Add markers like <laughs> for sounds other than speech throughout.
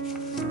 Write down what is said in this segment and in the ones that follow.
Música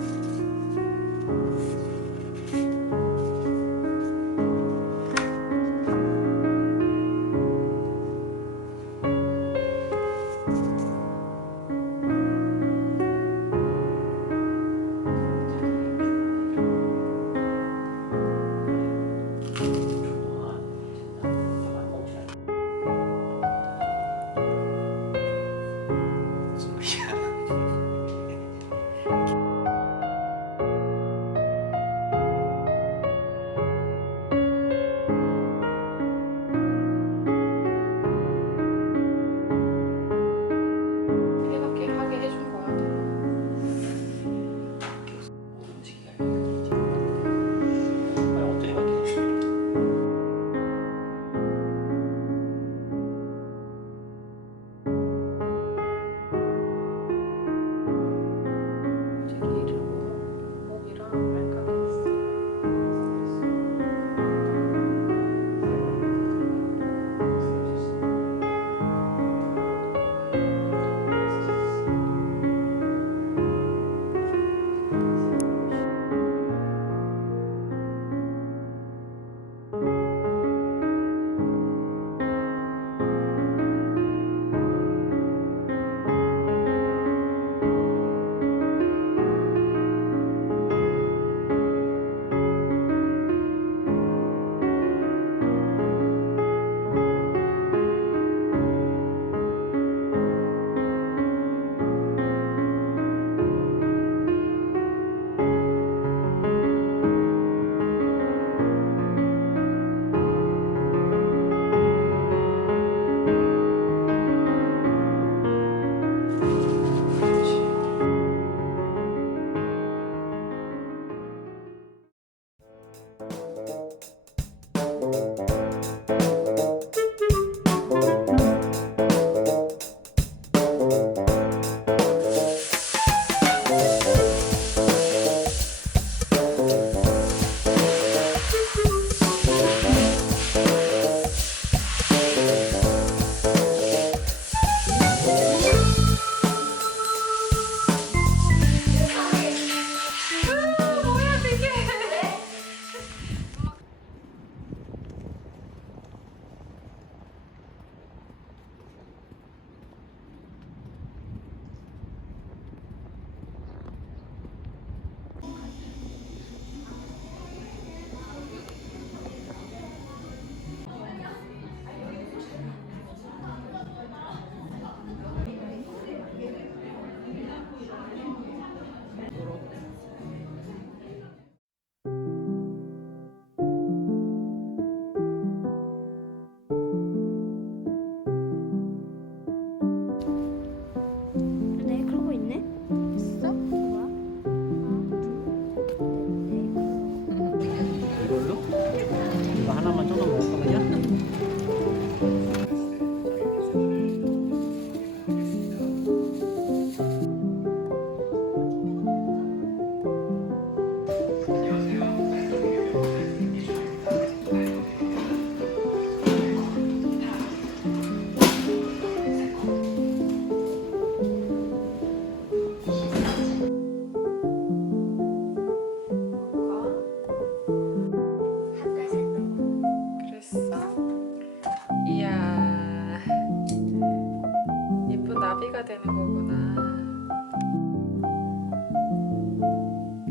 되는 거구나.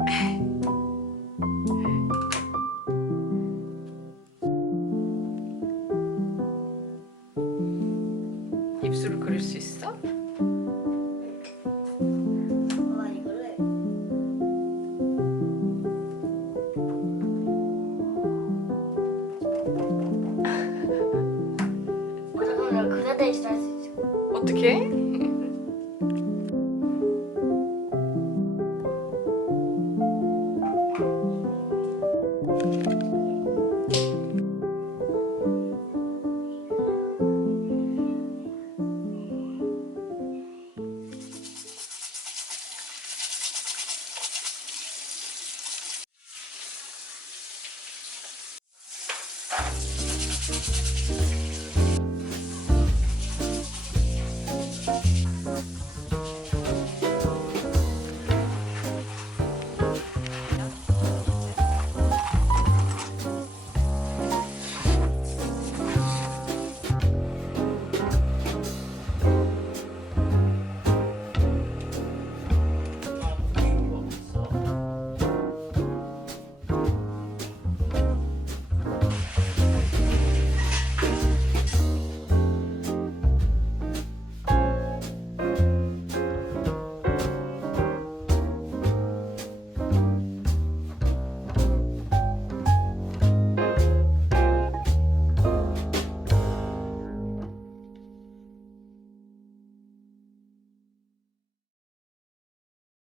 <laughs> 입술을 그릴 수 있어? 어, 잠깐만 나 그대